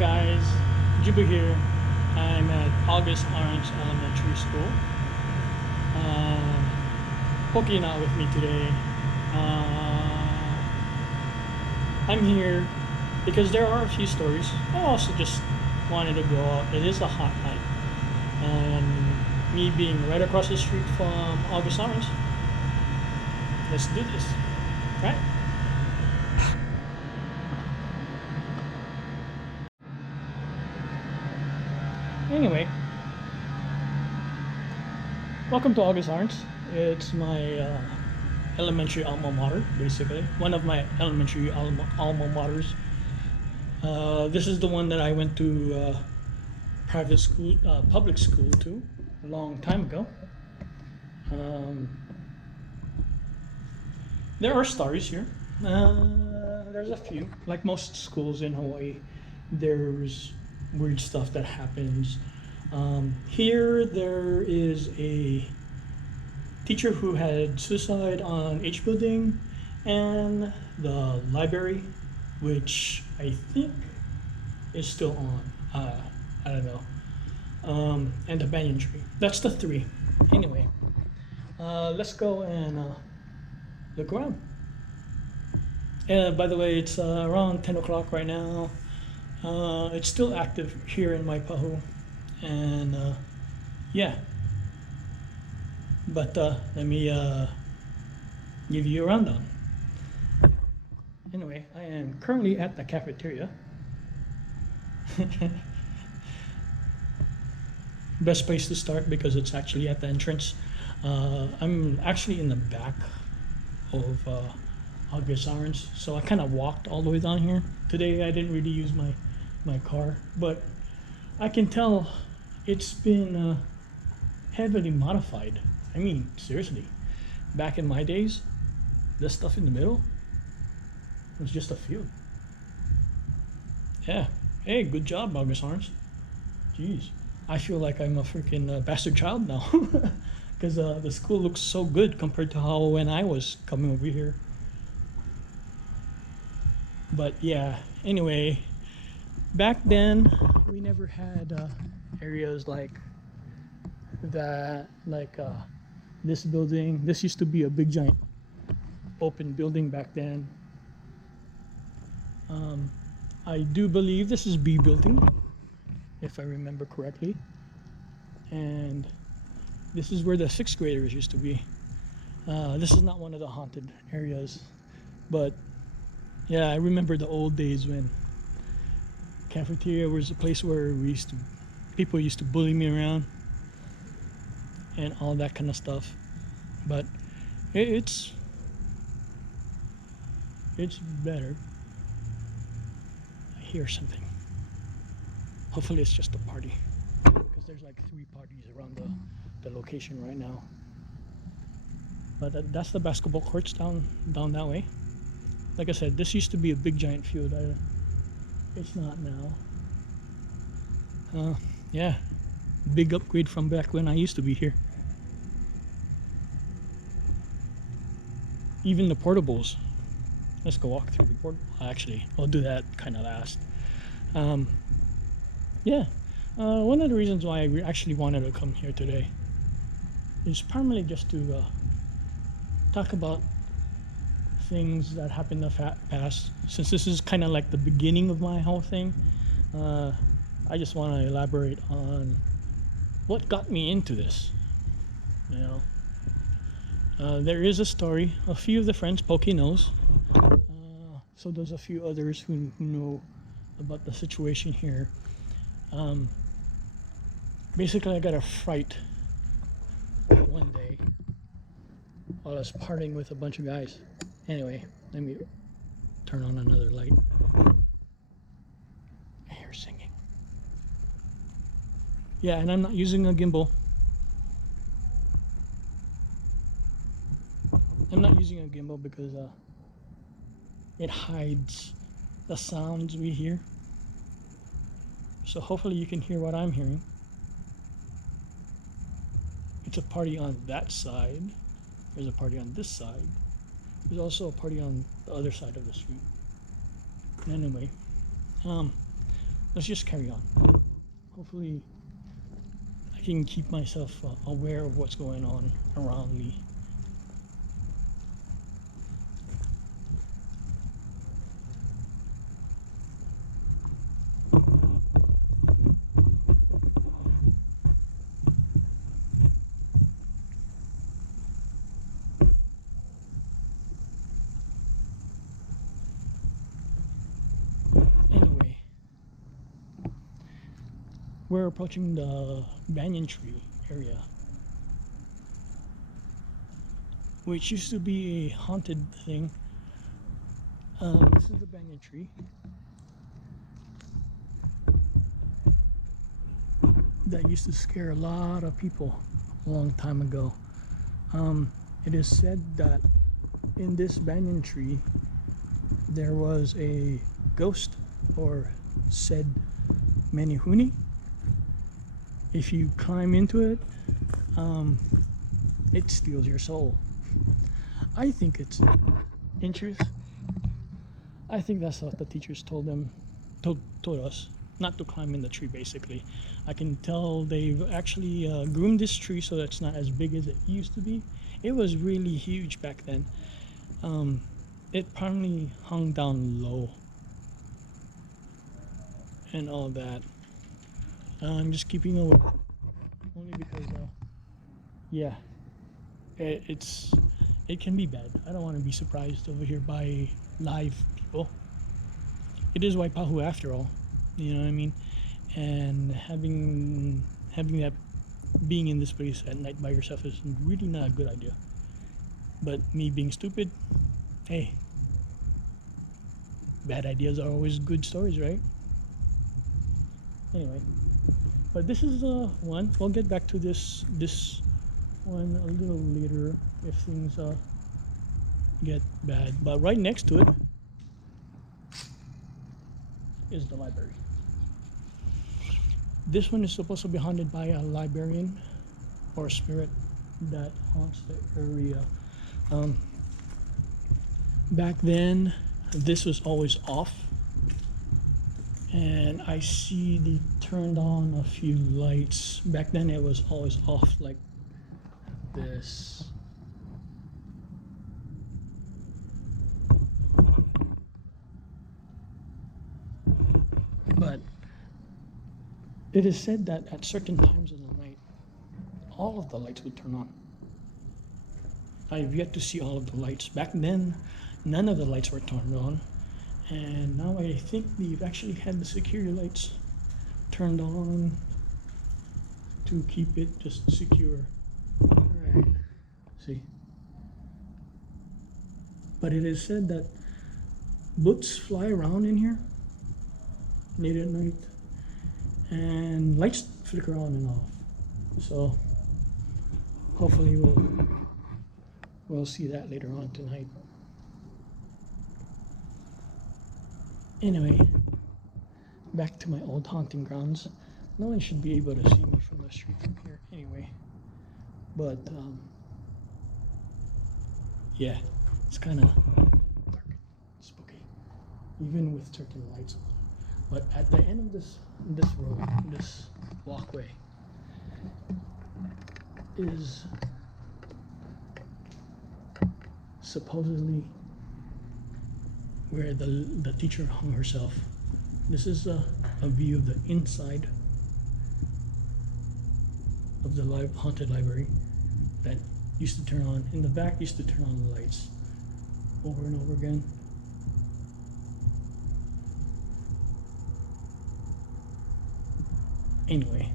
guys, Juba here. I'm at August Ahrens Elementary School. Poking out with me today. I'm here because there are a few stories. I also just wanted to go out. It is a hot night. And me being right across the street from August Ahrens, let's do this, right? Anyway, welcome to August Ahrens. It's my elementary alma mater, basically. One of my elementary alma maters. This is the one that I went to private school, public school to a long time ago. There are stories here. There's a few. Like most schools in Hawaii, there's weird stuff that happens. Here there is a teacher who had suicide on H building, and the library, which I think is still on. I don't know. And the banyan tree. That's the three. Anyway, let's go and look around. And by the way, it's around 10 o'clock right now. It's still active here in waipahu, and yeah. But let me give you a rundown. Anyway, I am currently at the cafeteria. Best place to start because it's actually at the entrance. I'm actually in the back of August Ahrens, so I kind of walked all the way down here. Today I didn't really use my car, but I can tell it's been heavily modified. I mean, seriously, back in my days, this stuff in the middle was just a field. Yeah. Hey, good job, August Ahrens. Jeez, I feel like I'm a freaking bastard child now because the school looks so good compared to how when I was coming over here. But yeah, anyway, back then we never had areas like that, like this building. This used to be a big giant open building back then. I do believe this is B building, if I remember correctly, and this is where the sixth graders used to be. This is not one of the haunted areas, but yeah, I remember the old days when cafeteria was a place where people used to bully me around and all that kind of stuff. But it's better. I hear something. Hopefully it's just a party, because there's like 3 parties around the location right now. But that's the basketball courts down that way. Like I said, this used to be a big giant field. It's not now. Yeah, big upgrade from back when I used to be here. Even the portables. Let's go walk through the portable. Actually, I'll do that kind of last. Yeah, one of the reasons why I actually wanted to come here today is primarily just to talk about things that happened in the past. Since this is kind of like the beginning of my whole thing, I just want to elaborate on what got me into this. You know, there is a story. A few of the friends, Pokey knows. So there's a few others who know about the situation here. Basically, I got a fright one day while I was partying with a bunch of guys. Anyway, let me turn on another light. I hear singing. Yeah, and I'm not using a gimbal. I'm not using a gimbal because it hides the sounds we hear. So hopefully you can hear what I'm hearing. It's a party on that side. There's a party on this side. There's also a party on the other side of the street. Anyway, let's just carry on. Hopefully, I can keep myself aware of what's going on around me. Anyway, we're approaching the banyan tree area, which used to be a haunted thing. This is the banyan tree. That used to scare a lot of people a long time ago. It is said that in this banyan tree there was a ghost, or said menehune. If you climb into it, it steals your soul. I think it's, in truth, I think that's what the teachers told us, not to climb in the tree. Basically, I can tell they've actually groomed this tree so that it's not as big as it used to be. It was really huge back then. It probably hung down low and all that. I'm just keeping away, only because yeah, it can be bad. I don't want to be surprised over here by live people. It is waipahu after all, you know what I mean? And having that, being in this place at night by yourself is really not a good idea. But me being stupid, hey, bad ideas are always good stories, right? Anyway, but this is one. We'll get back to this one a little later if things get bad. But right next to it is the library. This one is supposed to be haunted by a librarian or a spirit that haunts the area. Back then, this was always off, and I see they turned on a few lights. Back then, it was always off like this. But it is said that at certain times in the night, all of the lights would turn on. I've yet to see all of the lights. Back then, none of the lights were turned on. And now I think they've actually had the security lights turned on to keep it just secure. Alright, see. But it is said that boots fly around in here late at night, and lights flicker on and off. So hopefully we'll see that later on tonight. Anyway, back to my old haunting grounds. No one should be able to see me from the street from here anyway. But yeah, it's kind of dark, spooky, even with certain lights on. But at the end of this road, this walkway, is supposedly where the teacher hung herself. This is a view of the inside of the haunted library that used to turn on. In the back, used to turn on the lights over and over again. Anyway,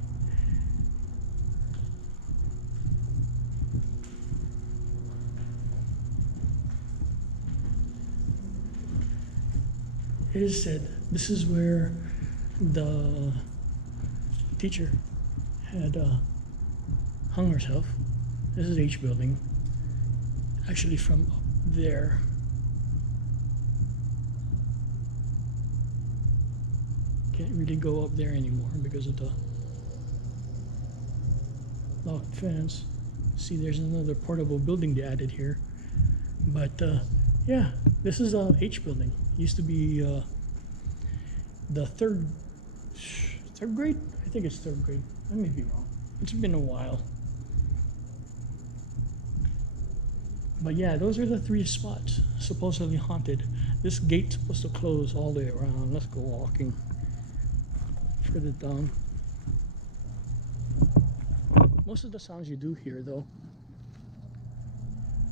it is said this is where the teacher had hung herself. This is H building. Actually, from up there, can't really go up there anymore because of the locked fence. See, there's another portable building they added here. But yeah, this is H building. Used to be the third third grade. I think it's third grade. I may be wrong. It's been a while. But yeah, those are the 3 spots supposedly haunted. This gate's supposed to close all the way around. Let's go walking further down. Most of the sounds you do hear, though,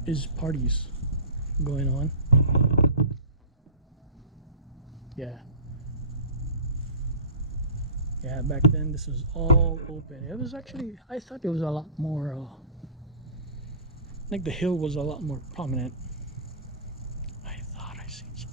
is parties going on. Yeah. Yeah, back then this was all open. It was actually, I thought it was a lot more, like the hill was a lot more prominent. I thought I seen something.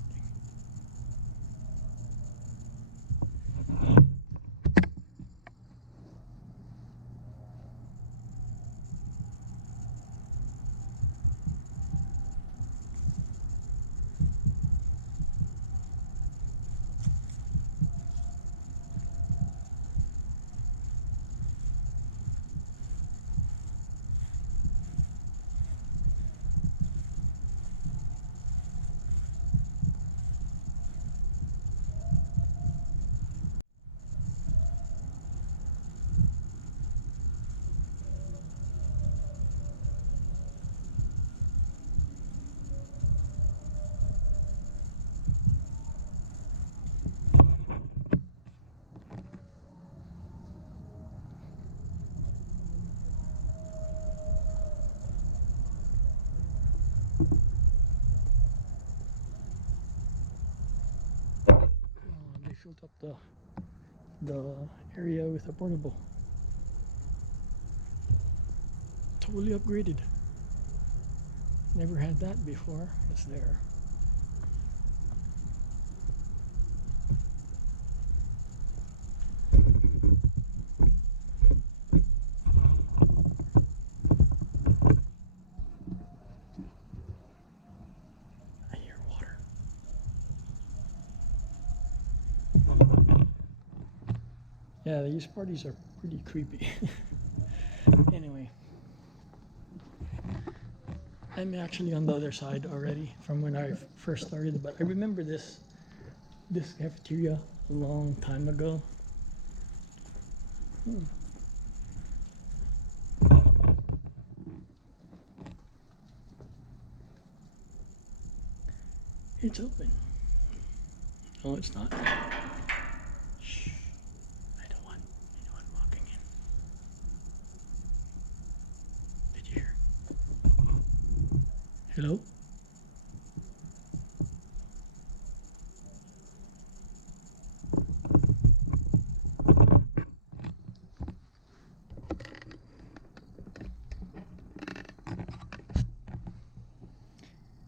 They filled up the area with a portable. Totally upgraded. Never had that before. It's there. I hear water. Yeah, these parties are pretty creepy. Anyway, I'm actually on the other side already from when I first started, but I remember this cafeteria a long time ago. It's open. Oh, it's not. Shh. I don't want anyone walking in. Did you hear? Hello?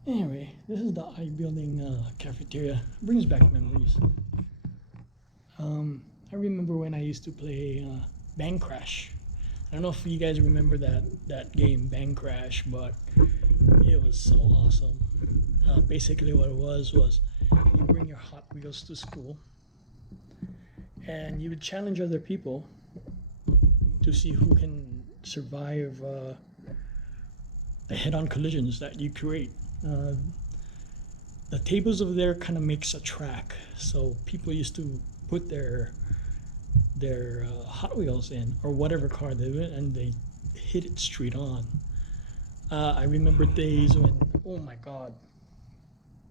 Anyway, this is the I building cafeteria. Brings back memories. I remember when I used to play Bang Crash. I don't know if you guys remember that game, Bang Crash, but it was so awesome. Basically, what it was you bring your Hot Wheels to school, and you would challenge other people to see who can survive the head-on collisions that you create. The tables over there kind of makes a track, so people used to put their Hot Wheels in, or whatever car they were, and they hit it straight on. I remember days when, oh my god,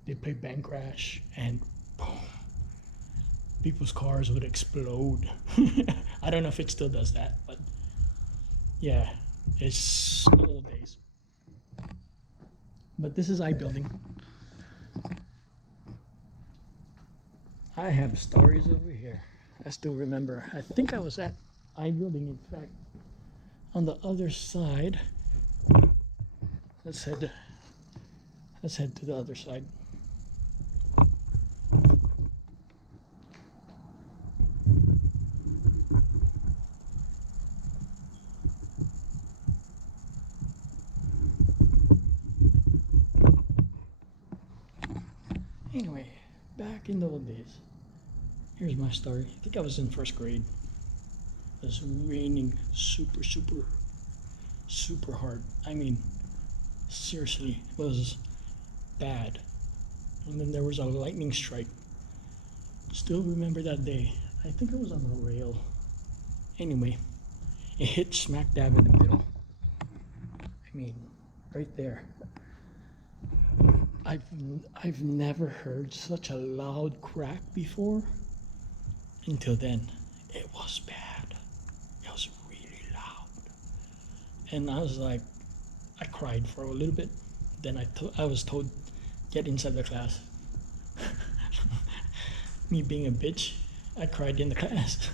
they played Bang Crash and boom, people's cars would explode. I don't know if it still does that, but yeah, it's the old days. But this is iBuilding. I have stories over here. I still remember. I think I was at iBuilding, in fact. On the other side, let's head to the other side. Anyway, back in the old days, here's my story. I think I was in first grade. It was raining super hard. I mean, seriously, it was bad. And then there was a lightning strike. Still remember that day. I think it was on the rail. Anyway, it hit smack dab in the middle. I mean, right there. I've never heard such a loud crack before. Until then, it was bad. It was really loud. And I was like, I cried for a little bit. Then I was told, get inside the class. Me being a bitch, I cried in the class.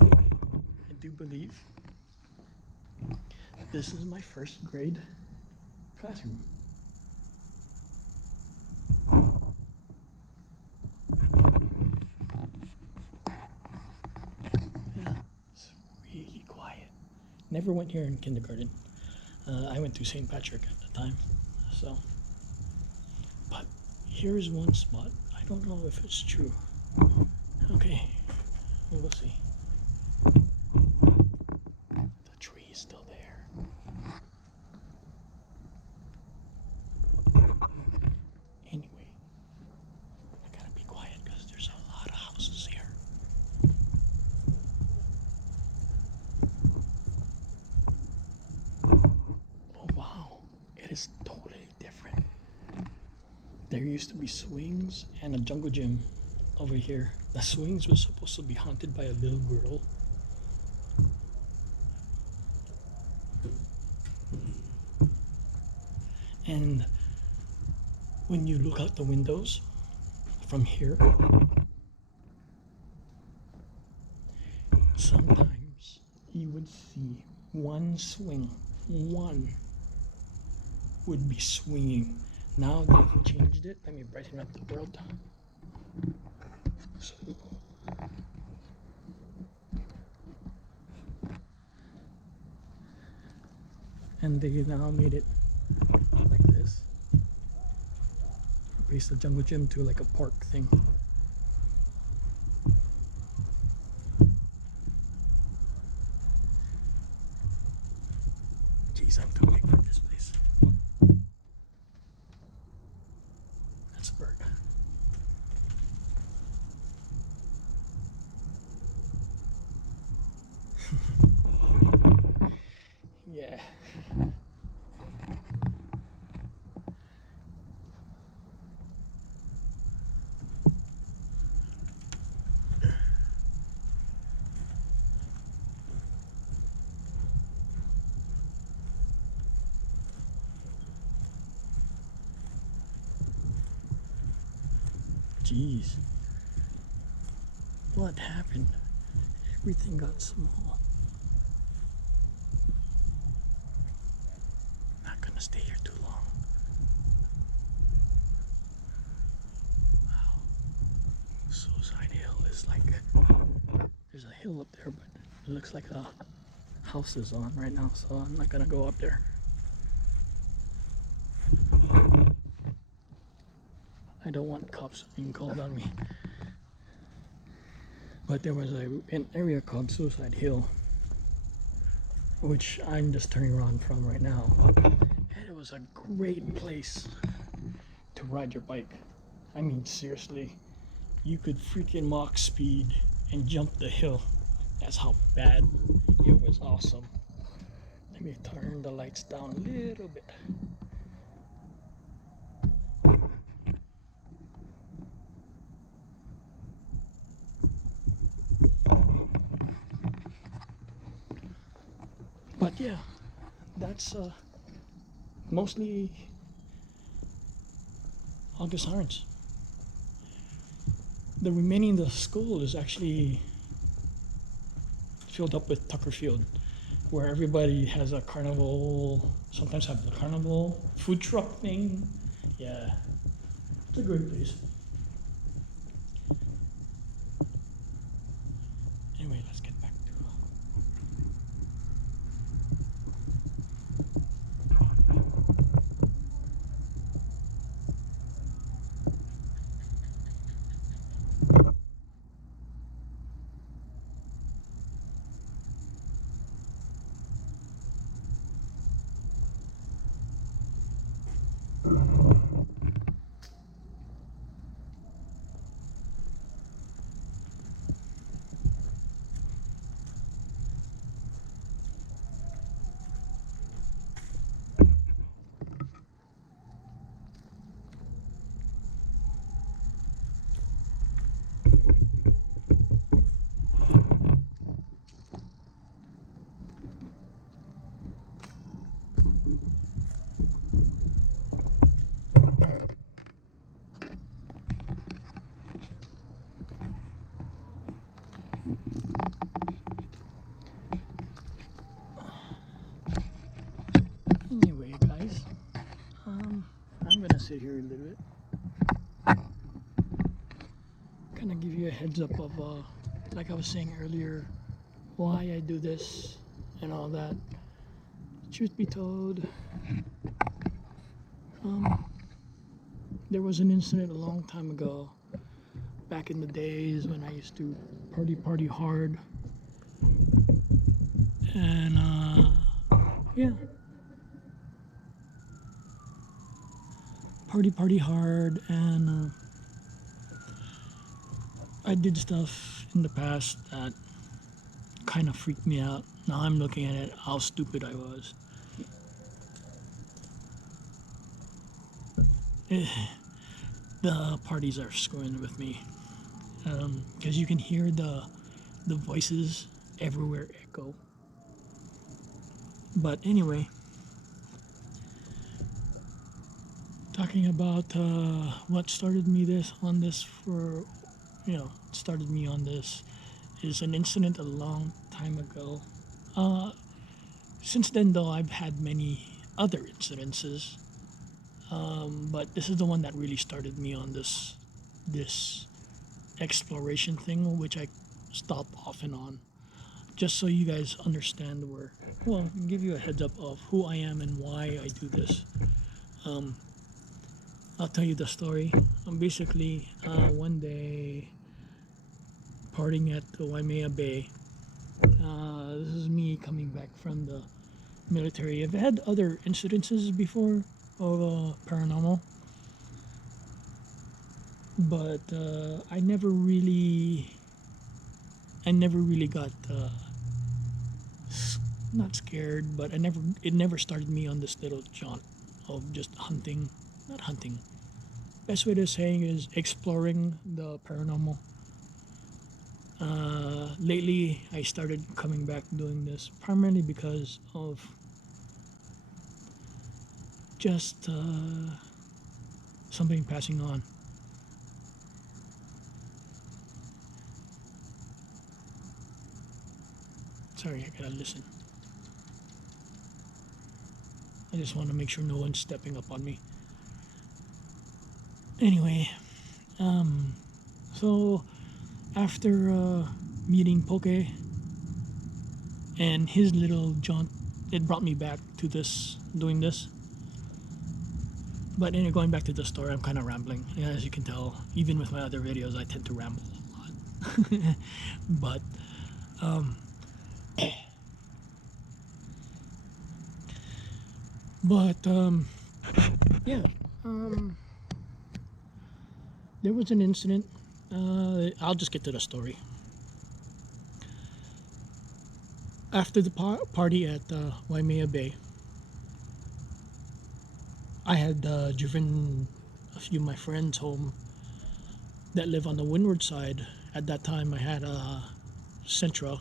I do believe this is my first grade classroom. Yeah, it's really quiet. Never went here in kindergarten. I went to St. Patrick at the time, so. But here's one spot. I don't know if it's true. Okay, we'll see. The tree is still there. Anyway, I gotta be quiet because there's a lot of houses here. Oh wow, it is totally different. There used to be swings and a jungle gym over here. The swings was supposed to be haunted by a little girl. And when you look out the windows from here, sometimes you would see one swing, one would be swinging. Now they've changed it. Let me brighten up the world. So, and they now made it like this. Replaced the jungle gym to like a park thing. Jeez, I'm too big for this place. That's a bird. Yeah. Jeez. What happened? Everything got small. Not gonna stay here too long. Wow. Suicide Hill is like, there's a hill up there, but it looks like a house is on right now, so I'm not gonna go up there. I don't want cops being called on me. But there was an area called Suicide Hill, which I'm just turning around from right now. And it was a great place to ride your bike. I mean, seriously, you could freaking Mach speed and jump the hill. That's how bad it was. Awesome. Let me turn the lights down a little bit. But yeah, that's mostly August Ahrens. The remaining of the school is actually filled up with Tucker Field, where everybody has a carnival, sometimes have the carnival food truck thing. Yeah, it's a great place. Anyway, let's get back to Anyway, guys, I'm gonna sit here a little bit, kind of give you a heads up of, like I was saying earlier, why I do this and all that. Truth be told, there was an incident a long time ago, back in the days when I used to party hard, and yeah, party hard, and I did stuff in the past that kind of freaked me out. Now I'm looking at it, how stupid I was. The parties are screwing with me, because you can hear the voices everywhere echo. But anyway, talking about what started me on this started me on this is an incident a long time ago. Since then, though, I've had many other incidences, but this is the one that really started me on this exploration thing, which I stop off and on, just so you guys understand give you a heads up of who I am and why I do this. I'll tell you the story. Basically, one day, partying at the Waimea Bay. This is me coming back from the military. I've had other incidences before of paranormal, but I never really got not scared, but it never started me on this little jaunt of just not hunting. Best way to saying is exploring the paranormal. Lately, I started coming back doing this primarily because of just something passing on. Sorry, I gotta listen. I just want to make sure no one's stepping up on me. Anyway, so after meeting Poke and his little jaunt, it brought me back to doing this. But anyway, going back to the story, I'm kind of rambling. As you can tell, even with my other videos, I tend to ramble a lot. Yeah, there was an incident. I'll just get to the story. After the party at Waimea Bay, I had driven a few of my friends home that live on the windward side. At that time, I had a Sentra.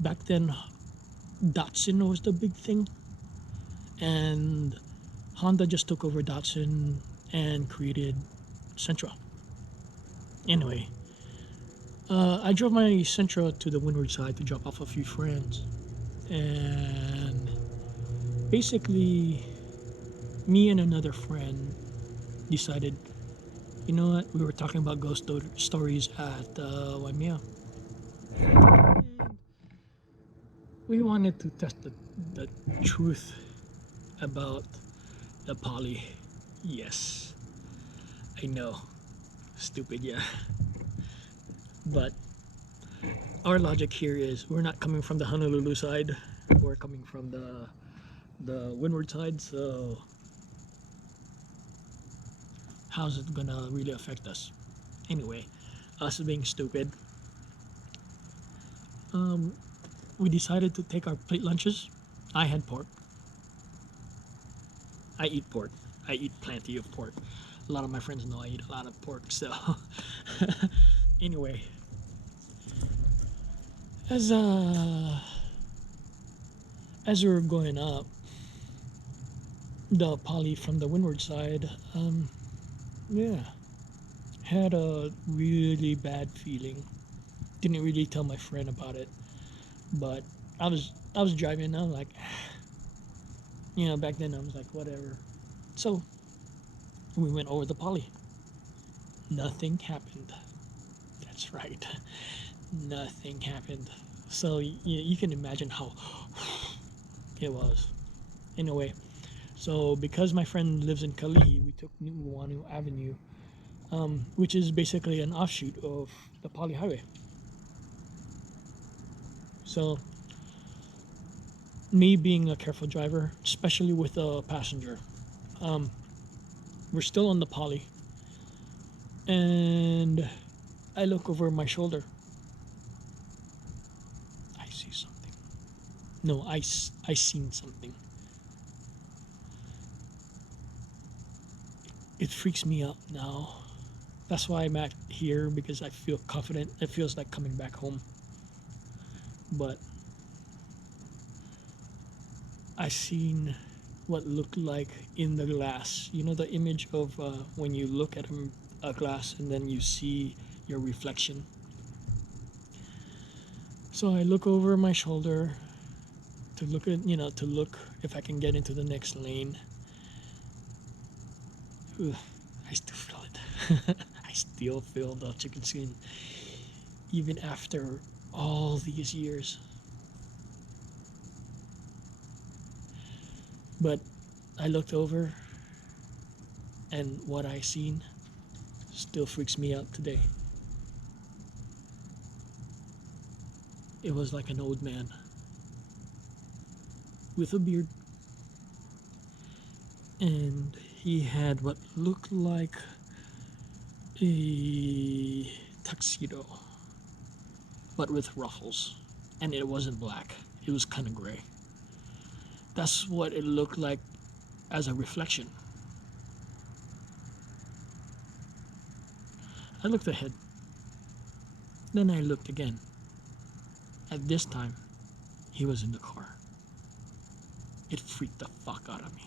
Back then, Datsun was the big thing, and Honda just took over Datsun and created Sentra. Anyway, I drove my Sentra to the windward side to drop off a few friends, and basically, me and another friend decided, you know what, we were talking about ghost stories at Waimea. And we wanted to test the truth about the pali. Yes, I know, stupid, yeah. But our logic here is we're not coming from the Honolulu side, we're coming from the windward side, so how's it gonna really affect us? Anyway, us being stupid, we decided to take our plate lunches. I had pork. I eat pork. I eat plenty of pork. A lot of my friends know I eat a lot of pork, so anyway, as we were going up, the poly from the windward side, yeah, had a really bad feeling. Didn't really tell my friend about it, but I was driving. I'm like, back then I was like, whatever. So we went over the poly. Nothing happened. That's right. Nothing happened. So you can imagine how it was in a way. So because my friend lives in Kalihi, we took Nuuanu Avenue, which is basically an offshoot of the Poly Highway. So me being a careful driver, especially with a passenger, we're still on the Poly, and I look over my shoulder. I see something. No, I seen something. It freaks me out now. That's why I'm at here, because I feel confident. It feels like coming back home. But I seen what looked like in the glass. You know the image of when you look at a glass and then you see your reflection. So I look over my shoulder to look at to look if I can get into the next lane. Ugh, I still feel it. I still feel the chicken skin even after all these years. But I looked over, and what I seen still freaks me out today. It was like an old man with a beard, and he had what looked like a tuxedo, but with ruffles, and it wasn't black. It was kind of gray. That's what it looked like as a reflection. I looked ahead. Then I looked again. At this time, he was in the car. It freaked the fuck out of me.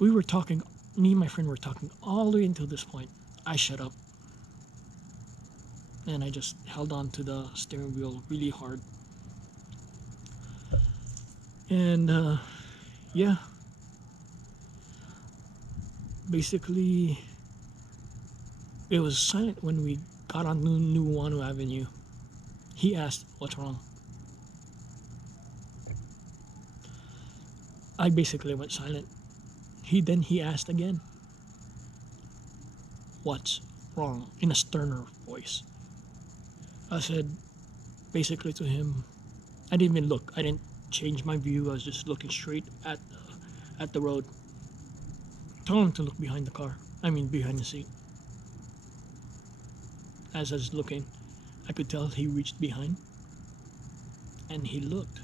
We were talking, me and my friend were talking all the way until this point. I shut up and I just held on to the steering wheel really hard. And yeah, basically, it was silent when we got on Nuuanu Avenue. He asked, "What's wrong?" I basically went silent. He asked again, "What's wrong?" in a sterner voice. I said basically to him, I didn't even look. I didn't change my view. I was just looking straight at the road. Told him to look behind the car. I mean behind the seat. As I was looking, I could tell he reached behind and he looked.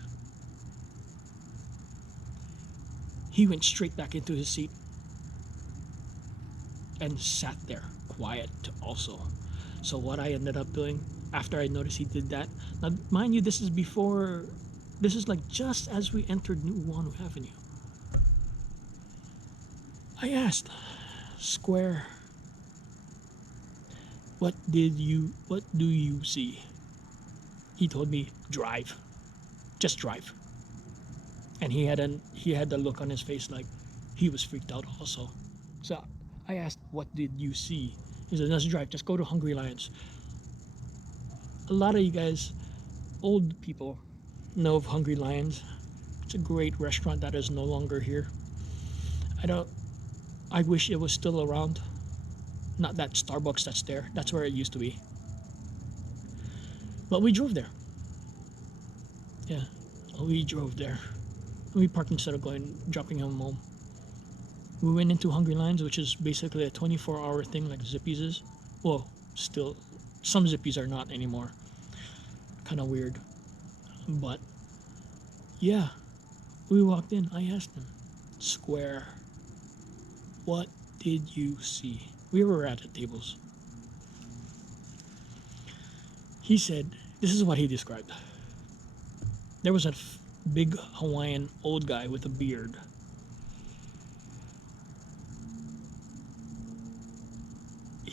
He went straight back into his seat and sat there, quiet also. So what I ended up doing after I noticed he did that, now mind you, this is like just as we entered Nuuanu Avenue. I asked, "Square, what do you see?" He told me, "Drive. Just drive." And he had the look on his face like he was freaked out also. So I asked, "What did you see?" He said, "Just drive. Just go to Hungry Lions." A lot of you guys, old people, know of Hungry Lions. It's a great restaurant that is no longer here. I wish it was still around. Not that Starbucks that's there. That's where it used to be. But we drove there. Yeah, we drove there. We parked instead of dropping him home. We went into Hungry Lions, which is basically a 24-hour thing like Zippy's is. Well, still, some Zippies are not anymore. Kind of weird. But, yeah, we walked in. I asked him, "Square, what did you see?" We were at the tables. He said, this is what he described. There was a big Hawaiian old guy with a beard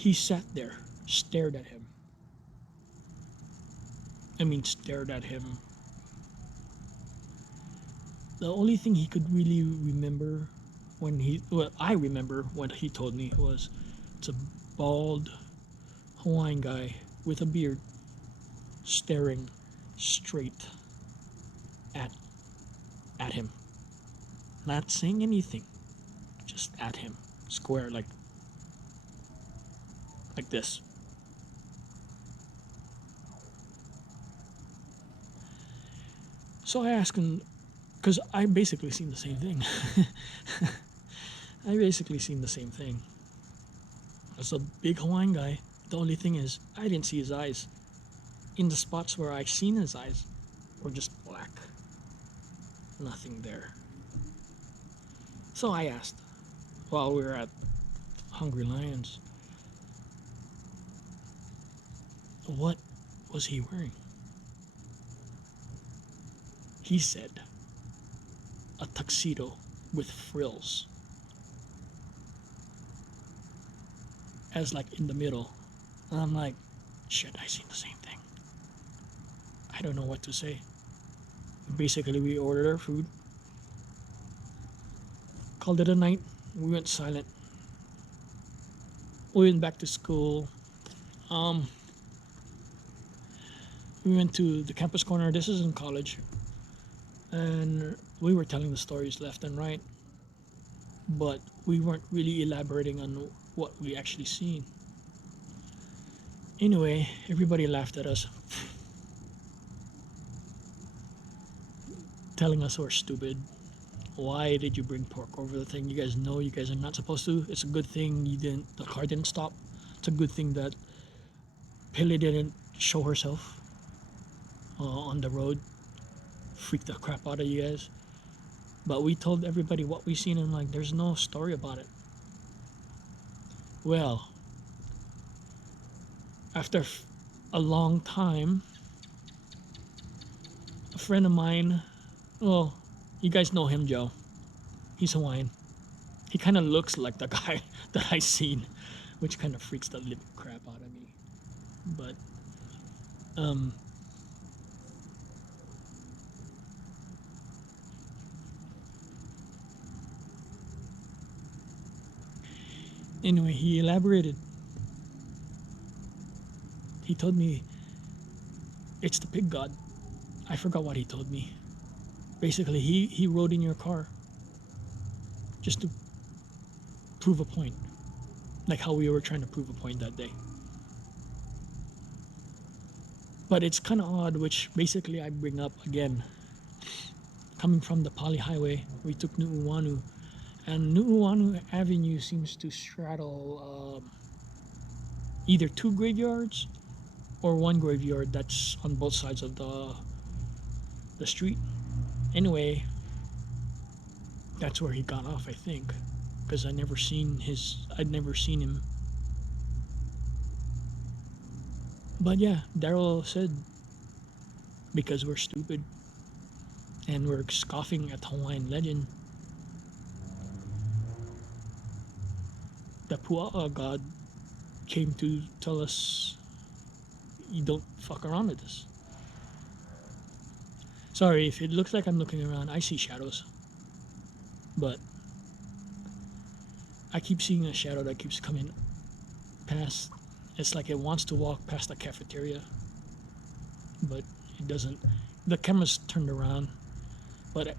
he sat there, stared at him. I mean, stared at him. The only thing he could really remember I remember when he told me was it's a bald Hawaiian guy with a beard staring straight at him, not saying anything, just at him, square, like this. So I asked him, because I basically seen the same thing. I basically seen the same thing. It's a big Hawaiian guy. The only thing is, I didn't see his eyes. In the spots where I seen his eyes were just black. Nothing there. So I asked, while we were at Hungry Lions, what was he wearing? He said, a tuxedo with frills. As like in the middle. And I'm like, shit, I seen the same thing. I don't know what to say. Basically, we ordered our food, called it a night. We went silent. We went back to school. We went to the campus corner. This is in college. And we were telling the stories left and right. But we weren't really elaborating on what we actually seen. Anyway, everybody laughed at us, telling us we're stupid. Why did you bring pork over the thing? You guys know you guys are not supposed to. It's a good thing the car didn't stop. It's a good thing that Pele didn't show herself on the road. Freaked the crap out of you guys. But we told everybody what we seen, and like, there's no story about it. Well, after a long time, a friend of mine, well, you guys know him, Joe. He's Hawaiian. He kind of looks like the guy that I seen, which kind of freaks the living crap out of me. But, anyway, he elaborated. He told me it's the pig god. I forgot what he told me. Basically, he rode in your car just to prove a point, like how we were trying to prove a point that day. But it's kind of odd, which basically I bring up again. Coming from the Pali Highway, we took Nu'uanu, and Nu'uanu Avenue seems to straddle either two graveyards or one graveyard that's on both sides of the street. Anyway, that's where he got off, I think, because I'd never seen him. But yeah, Daryl said, because we're stupid and we're scoffing at Hawaiian legend, the Pua'a god came to tell us, you don't fuck around with this. Sorry if it looks like I'm looking around. I see shadows, but I keep seeing a shadow that keeps coming past. It's like it wants to walk past the cafeteria, but it doesn't. The camera's turned around, but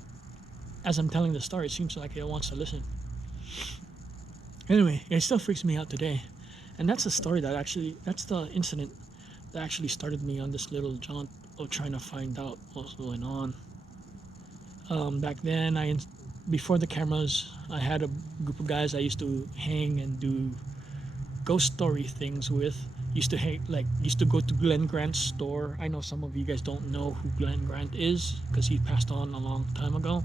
as I'm telling the story, it seems like it wants to listen. Anyway, it still freaks me out today. And that's the story that's the incident that actually started me on this little jaunt of trying to find out what's going on. Back then, before the cameras, I had a group of guys I used to hang and do ghost story things with. Used to go to Glenn Grant's store. I know some of you guys don't know who Glenn Grant is because he passed on a long time ago.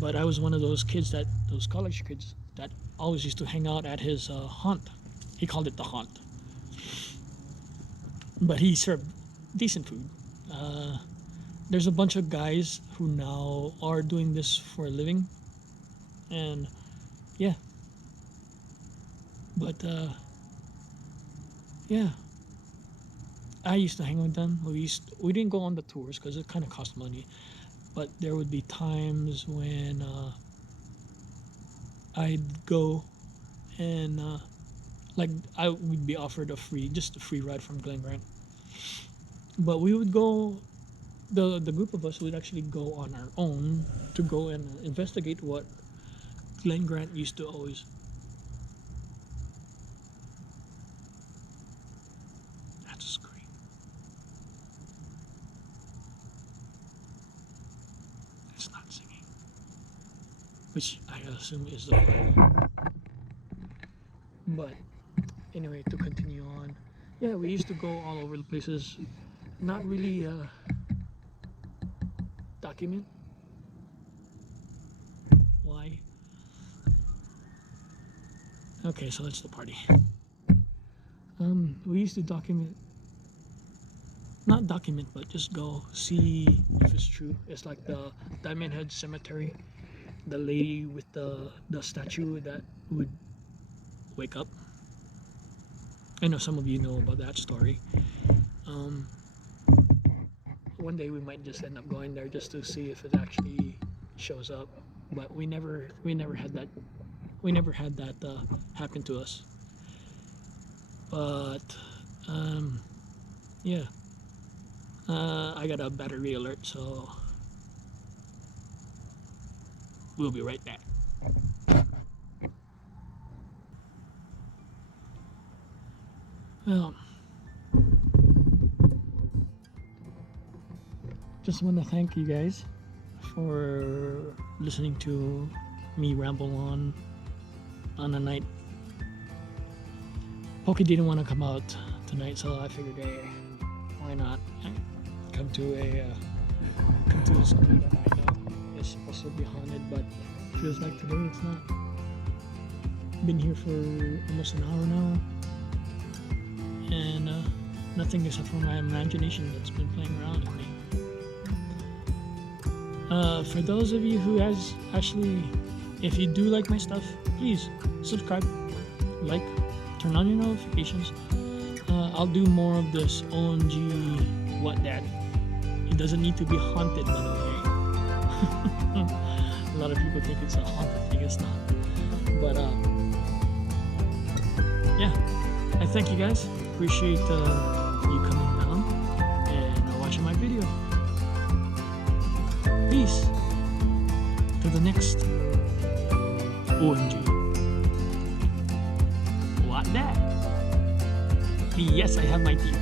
But I was one of those college kids that always used to hang out at his haunt. He called it the haunt. But he served decent food. There's a bunch of guys who now are doing this for a living. And yeah. But yeah, I used to hang with them. We didn't go on the tours because it kind of cost money, but there would be times when I'd go and like I would be offered just a free ride from Glen Grant. But we would go. The group of us would actually go on our own to go and investigate what Glen Grant used to always. That's a scream. It's not singing, which I assume is the pali. But anyway, to continue on, yeah, we used to go all over the places. Not really document why. Okay, so that's the party. We used to document, not document, but just go see if it's true. It's like the Diamond Head Cemetery, the lady with the statue that would wake up. I know some of you know about that story. One day we might just end up going there just to see if it actually shows up, but we never had that happen to us. But yeah, I got a battery alert, so we'll be right back. Well, just want to thank you guys for listening to me ramble on a night. Pokey didn't want to come out tonight, so I figured, hey, why not come to a school that I know is supposed to be haunted, but feels like today it's not. Been here for almost an hour now, and nothing except for my imagination that's been playing around with me. For those of you who has actually, if you do like my stuff, please subscribe, like, turn on your notifications. I'll do more of this OMG WAT DAT. It doesn't need to be haunted, by the way. A lot of people think it's a haunted thing. It's not. But yeah, I thank you guys. Appreciate you coming down and watching my video. Peace to the next OMG WAT DAT. Yes, I have my teeth.